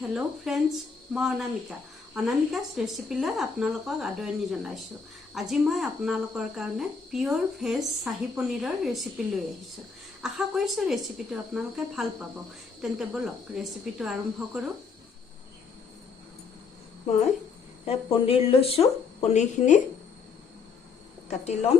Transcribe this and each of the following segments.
Hello friends मैं अनामिकास रेसिपिले आपनालोকক आदरणी जनाइছো। আজি मैं आपनालोকৰ কাৰণে পিওৰ ভেজ শাহী পনীৰৰ ৰেচিপি লৈ আহিছো। আশা কৰিছো ৰেচিপিটো আপোনালোকে ভাল পাব। তেন্তে বলক ৰেচিপিটো আৰম্ভ কৰো। মই পনীৰ লৈছো, পনীৰখিনি কাটি লম।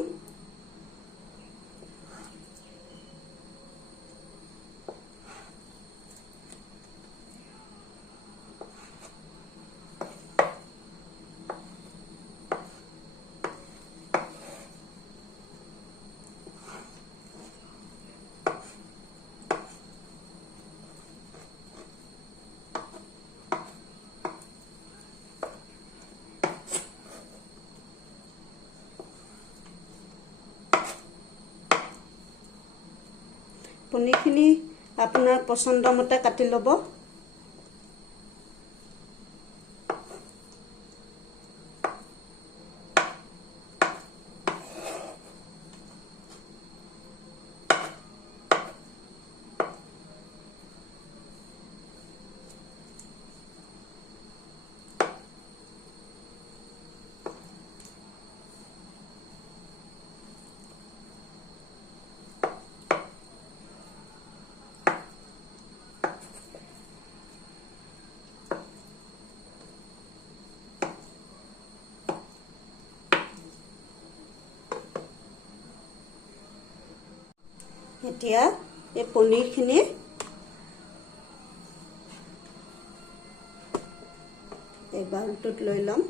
পনীৰখিনি আপোনাৰ পছন্দ মতে কাটি ল'ব। এতিয়া এই পনীৰখিনি এই বাউলটোত লৈ লম।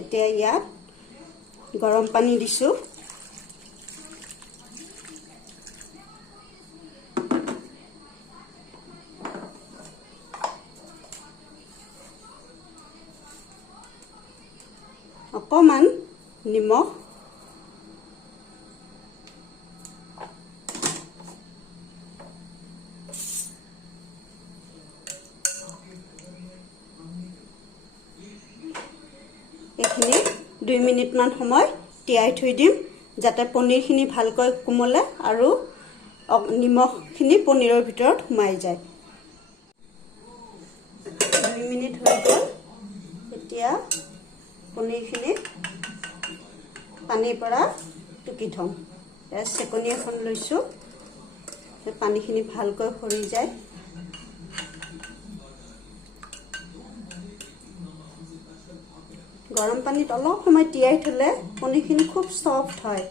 এতিয়া ইয়াত গৰম পানী দিছো। অকমান নিমখ, এইখিনি 2 মিনিটমান সময় তিয়াই থৈ দিম, যাতে পনীৰখিনি ভালকৈ কোমলে আৰু নিমখখিনি পনীৰৰ ভিতৰত সোমাই যায়। 2 মিনিট হৈ গ'ল। এতিয়া পনীৰখিনি পানীৰ পৰা টুকি থম। চেকনি এখন লৈছোঁ, পানীখিনি ভালকৈ সৰি যায়। গৰম পানীত অলপ সময় তিয়াই থলে পনীৰখিনি খুব সফ্ট হয়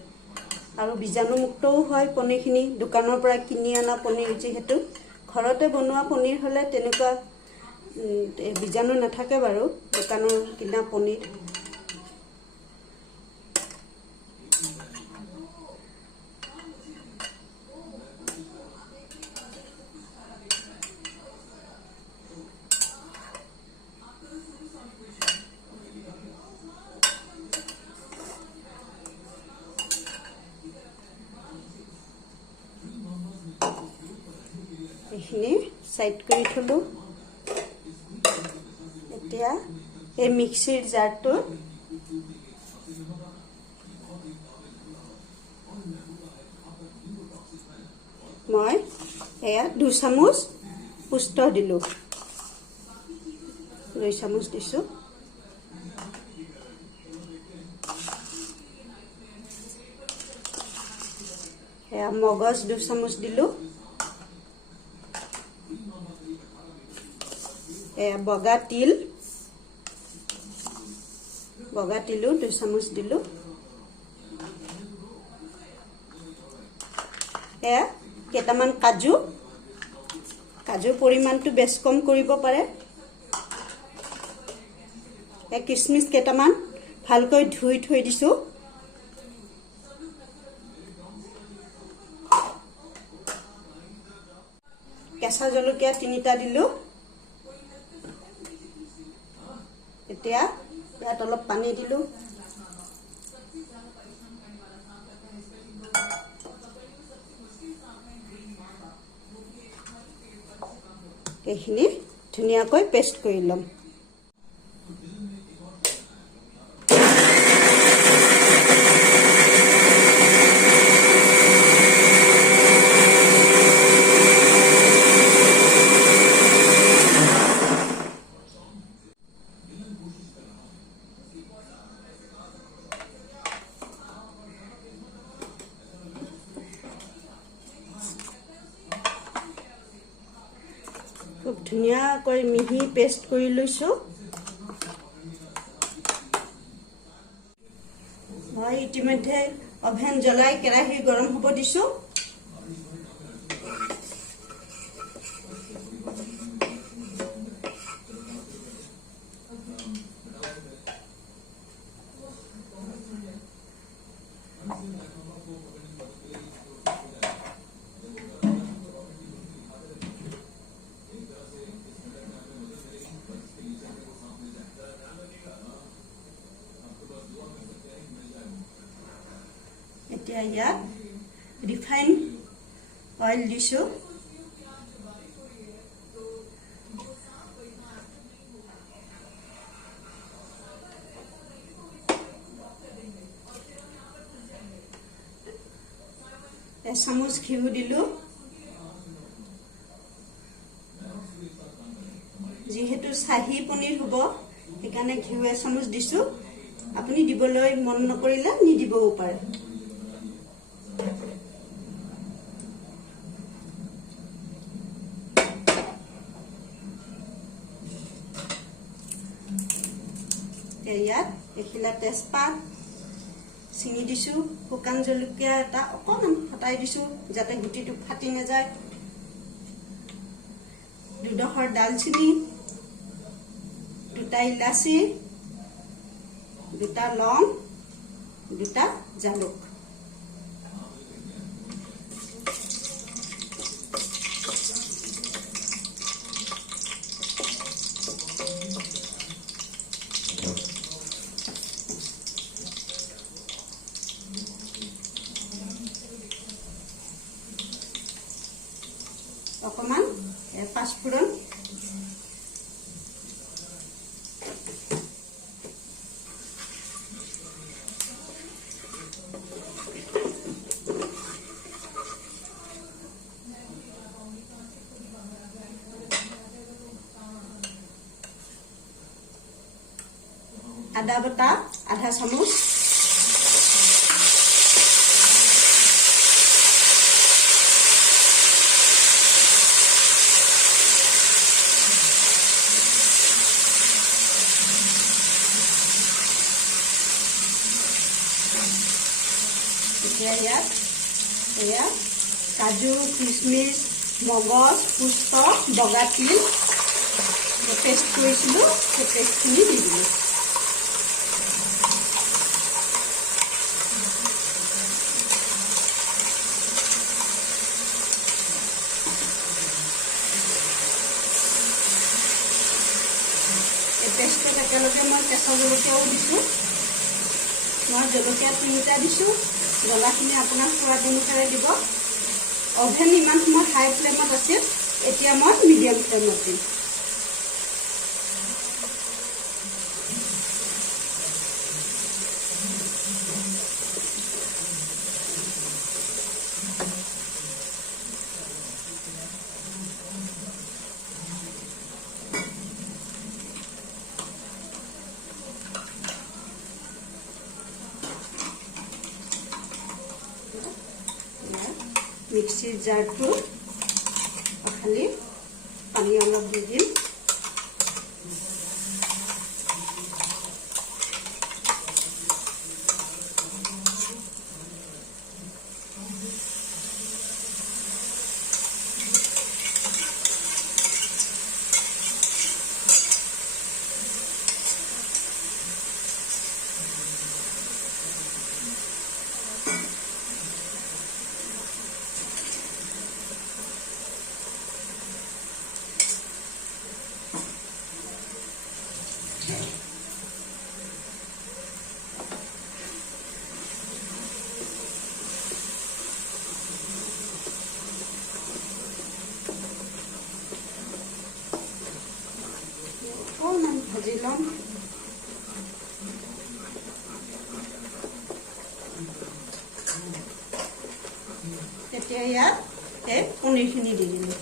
আৰু বীজাণুমুক্তও হয়। পনীৰখিনি দোকানৰ পৰা কিনি অনা পনীৰ, যিহেতু ঘৰতে বনোৱা পনীৰ হ'লে তেনেকুৱা বীজাণু নাথাকে বাৰু, দোকানৰ কিনা পনীৰ। এইখিনি সাইড কৰি থলো। এতিয়া এই মিক্সিৰ জাৰটো মই এয়া 2 চামুচ পুষ্ট দিলো, 2 চামুচ দিছো। এয়া মগজ 2 চামুচ দিলো। বগা তিলো 2 চামুচ দিলো। কেইটামান কাজুৰ পৰিমাণটো বেছ কম কৰিব পাৰে। কিচমিচ কেইটামান ভালকৈ ধুই থৈ দিছো। কেঁচা জলকীয়া 3টা দিলো। এতিয়া ইয়াত অলপ পানী দিলোঁ। এইখিনি ধুনীয়াকৈ পেষ্ট কৰি ল'ম। খুব ধুনীয়াকৈ মিহি পেষ্ট কৰি লৈছোঁ। মই ইতিমধ্যে অভেন জ্বলাই কেৰাহী গৰম হ'ব দিছোঁ। এতিয়া ইয়াত ৰিফাইন অইল দিছোঁ। এচামুচ ঘিউ দিলোঁ। যিহেতু চাহী পনীৰ হ'ব সেইকাৰণে ঘিউ এচামুচ দিছোঁ। আপুনি দিবলৈ মন নকৰিলে নিদিবও পাৰে। ইয়াত এখিলা তেজপাত ছিঙি দিছোঁ। শুকান জলকীয়া এটা অকণমান ফটাই দিছোঁ যাতে গুটিটো ফাটি নাযায়। দুডোখৰ দালচিনি, দুটা ইলাচি, দুটা লং, দুটা জালুক। অকণমান পাঁচফোৰণ, আদা বটা আধা চামুচ, এতিয়া ইয়াত এয়া কাজু, কিচমিচ, মগজ, পুষ্ট, বগা তিল পেষ্ট কৰিছিলোঁ, সেই পেষ্টখিনি দি দিলোঁ। এই পেষ্টত একেলগে মই কেঁচা জলকীয়াও দিছোঁ। মই জলকীয়া 3টা দিছোঁ। জ্বলাখিনি আপোনাৰ সোৱাদ অনুসাৰে দিব। অভেন ইমান সময় হাই ফ্লেমত আছিল, এতিয়া মই মিডিয়াম ফ্লেমত দিম। মিক্সিৰ জাৰটো খালি পানী অলপ দি দিম। এতিয়া ইয়াত এই পনীৰখিনি দি দিলোঁ।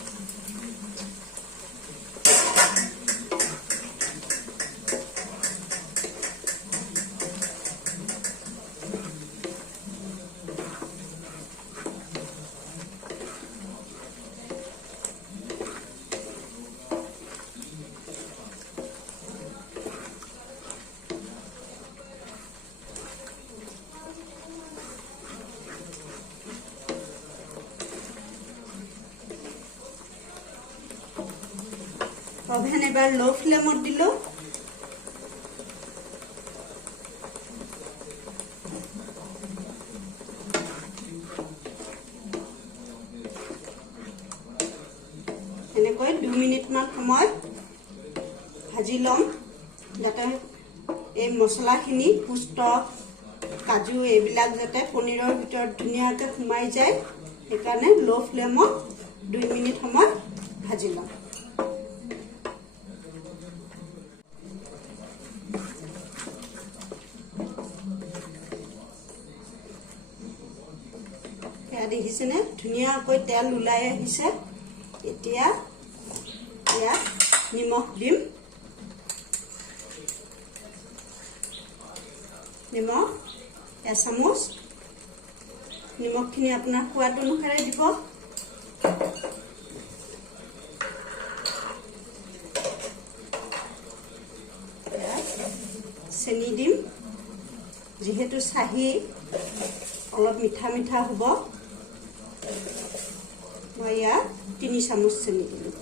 অভেন এবাৰ লো ফ্লেমত দিলোঁ। এনেকৈ 2 মিনিটমান সময় ভাজি ল'ম, যাতে এই মছলাখিনি পুষ্ট কাজু এইবিলাক যাতে পনীৰৰ ভিতৰত ধুনীয়াকৈ সোমাই যায়, সেইকাৰণে লো ফ্লেমত 2 মিনিট সময় ভাজি ল'ম। দেখিছেনে ধুনীয়াকৈ তেল ওলাই আহিছে। এতিয়া ইয়াত নিমখ দিম। নিমখ 1 চামুচ। নিমখখিনি আপোনাৰ সোৱাদ অনুসাৰে দিব। চেনি দিম, যিহেতু চাহি অলপ মিঠা মিঠা হ'ব। মই ইয়াত 3 চামুচ চেনি দিলোঁ।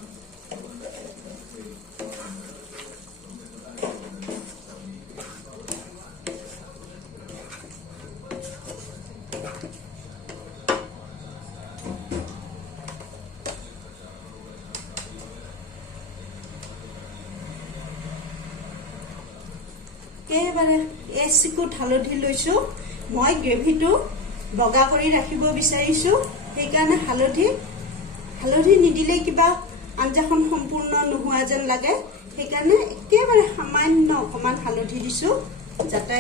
একেবাৰে এচিকুট হালধি লৈছোঁ। মই গ্ৰেভিটো বগা কৰি ৰাখিব বিচাৰিছোঁ, সেইকাৰণে হালধি নিদিলে কিবা আঞ্জাখন সম্পূৰ্ণ নোহোৱা যেন লাগে। সেইকাৰণে একেবাৰে সামান্য অকণমান হালধি দিছোঁ, যাতে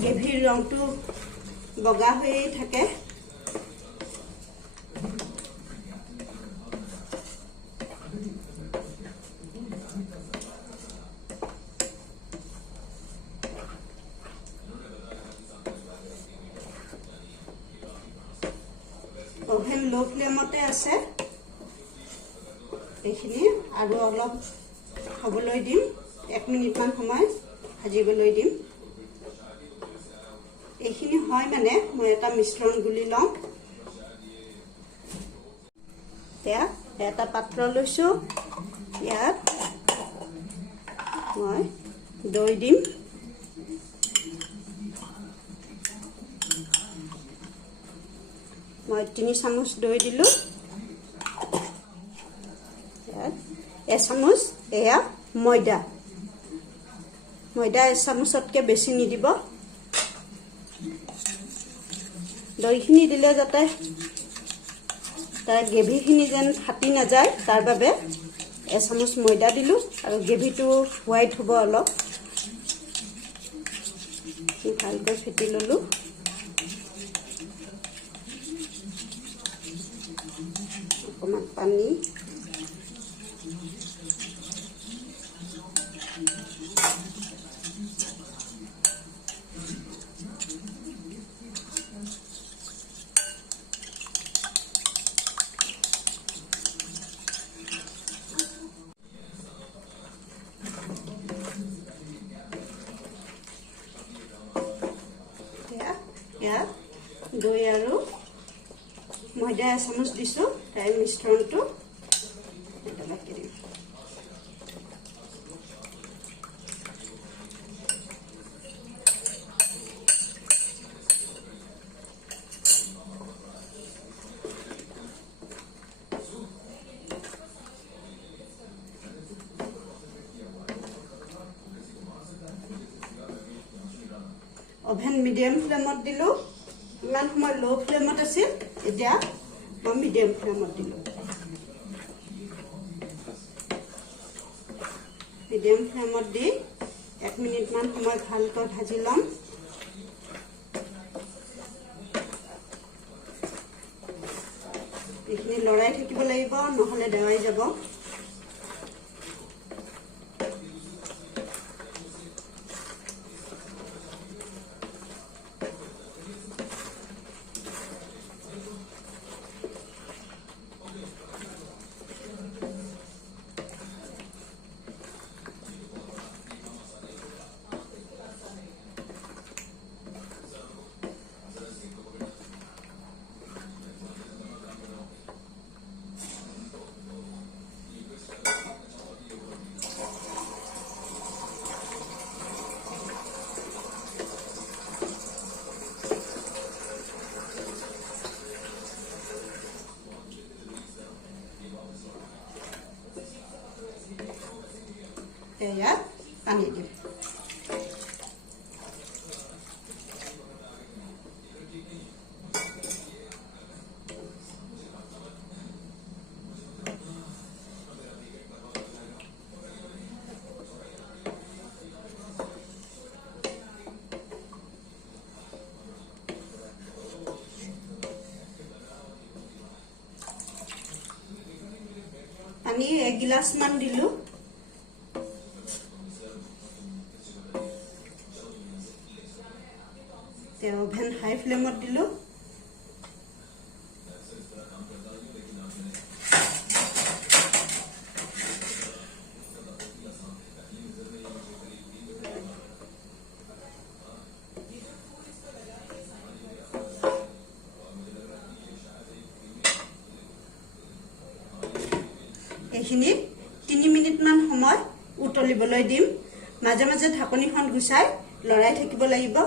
গ্ৰেভিৰ ৰংটো বগা হৈয়ে থাকে। অভেন লো ফ্লেমতে আছে। এইখিনি আৰু অলপ হ'বলৈ দিম, 1 মিনিটমান সময় ভাজিবলৈ দিম। এইখিনি হয় মানে মই এটা মিশ্ৰণ গুলি লওঁ। এতিয়া এটা পাত্ৰ লৈছোঁ, ইয়াত মই দৈ দিম। মই 3 চামুচ দৈ দিলোঁ। 1 চামুচ এয়া ময়দা 1 চামুচতকৈ বেছি নিদিব। দৈখিনি দিলে যাতে তাৰ গ্ৰেভিখিনি যেন ফাটি নাযায়, তাৰ বাবে 1 চামুচ ময়দা দিলোঁ। আৰু গ্ৰেভিটো হোৱাইট হ'ব অলপ। ভালকৈ ফেটি ল'লোঁ। অকণমান পানী, ইয়াত দৈ আৰু ময়দা 1 চামুচ দিছোঁ। তাই মিশ্ৰণটো একেলগে দিম। অভেন মিডিয়াম ফ্লেমত দিলোঁ। ইমান সময় লো ফ্লেমত আছিল, এতিয়া মই মিডিয়াম ফ্লেমত দিলোঁ। মিডিয়াম ফ্লেমত দি 1 মিনিটমান সময় ভালকৈ ভাজি ল'ম। লৰাই থাকিব লাগিব, নহলে দেৱাই যাব। ইয়াত পানী দিম। পানী 1 গিলাচ মান দিলো। ওভেন হাই ফ্লেমত দিলো। এইখিনি 3 মিনিট মান সময় উতলিবলৈ দিম। মাজে মাজে ঢাকনিখন গুচাই লৰাই থাকিব লাগিব।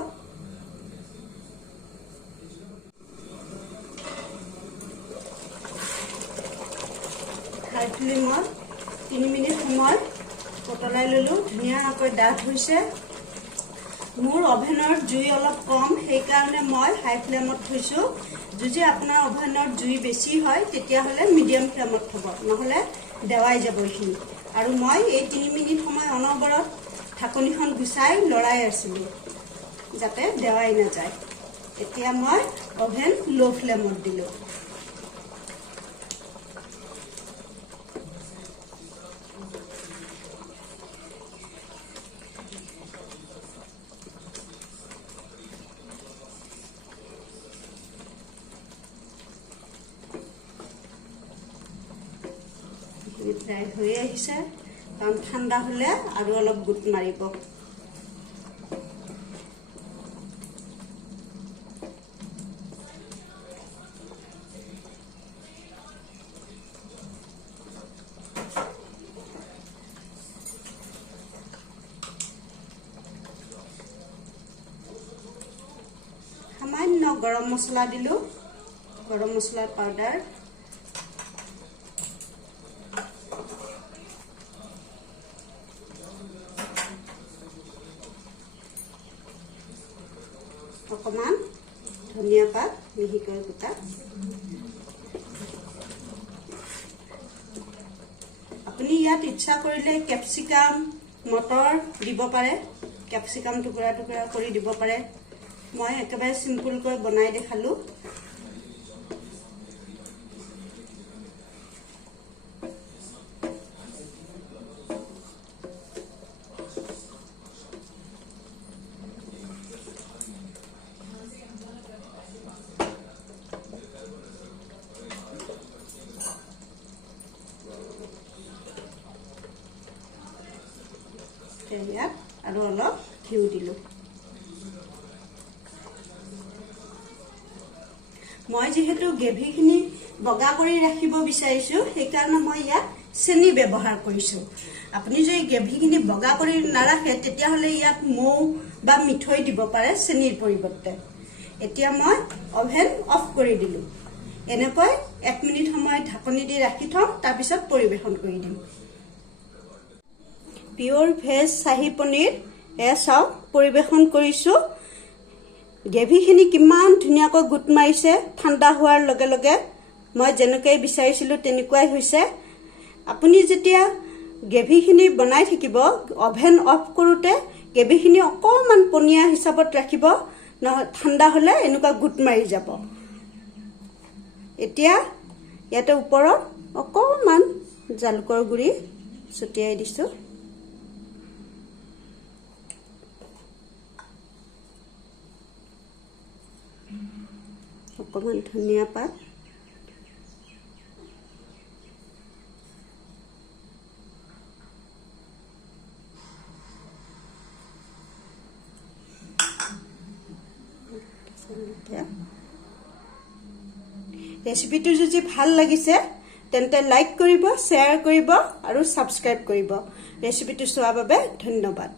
হাই ফ্লেমত 3 মিনিট সময় উতলাই ললো। ধুনীয়াকৈ ডাঠ হৈছে। মোৰ অভেনৰ জুই অলপ কম, সেইকাৰণে মই হাই ফ্লেমত থৈছো। যদি আপোনাৰ অভেনৰ জুই বেছি হয় তেতিয়াহ'লে মিডিয়াম ফ্লেমত থব, নহ'লে দেৱাই যাব এইখিনি। আৰু মই এই 3 মিনিট সময় অনবৰত ঢাকনিখন গুচাই লৰাই আছিলো যাতে দেৱাই নাযায়। এতিয়া মই অভেন ল' ফ্লেমত দিলো। ফ্ৰাই হৈ আহিছে, কাৰণ ঠাণ্ডা হলে আৰু অলপ গোট মাৰিব। সামান্য গৰম মছলা দিলো, গৰম মছলাৰ পাউডাৰ। অকমান ধনিয়া পাত মিহিকৈ কুটা। আপুনি ইয়াত ইচ্ছা কৰিলে কেপচিকাম, মটৰ দিব পাৰে। কেপচিকাম টুকুৰা টুকুৰা কৰি দিব পাৰে। মই একেবাৰে চিম্পুলকৈ বনাই দেখালো। ইয়াত আৰু অলপ ঘিউ দিলো। মই যেহেতু গ্ৰেভিখিনি বগা কৰি ৰাখিব বিচাৰিছো, সেইকাৰণে মই ইয়াত চেনি ব্যৱহাৰ কৰিছো। আপুনি যদি গ্ৰেভিখিনি বগা কৰি নাৰাখে তেতিয়াহ'লে ইয়াত মৌ বা মিঠৈ দিব পাৰে চেনিৰ পৰিৱৰ্তে। এতিয়া মই অভেন অফ কৰি দিলো। এনেকৈ 1 মিনিট সময় ঢাকনি দি ৰাখি থম, তাৰপিছত পৰিৱেশন কৰি দিম। পিয়ৰ ভেজ চাহী পনীৰ চাওক পৰিৱেশন কৰিছো। গ্ৰেভিখিনি কিমান ধুনীয়াকৈ গোট মাৰিছে। ঠাণ্ডা হোৱাৰ লগে লগে মই যেনেকৈ বিচাৰিছিলো তেনেকুৱাই হৈছে। আপুনি যেতিয়া গ্ৰেভিখিনি বনাই থাকিব, অভেন অফ কৰোঁতে গ্ৰেভিখিনি অকণমান পনীয়া হিচাপত ৰাখিব, নহয় ঠাণ্ডা হ'লে এনেকুৱা গোট মাৰি যাব। এতিয়া ইয়াতে ওপৰত অকণমান জালুকৰ গুড়ি ছটিয়াই দিছোঁ। অকণমান ধনিয়া পাত, ৰেচিপিটো যদি ভাল লাগিছে তেন্তে লাইক কৰিব, শ্বেয়াৰ কৰিব আৰু ছাবস্ক্ৰাইব কৰিব। ৰেচিপিটো চোৱাৰ বাবে ধন্যবাদ।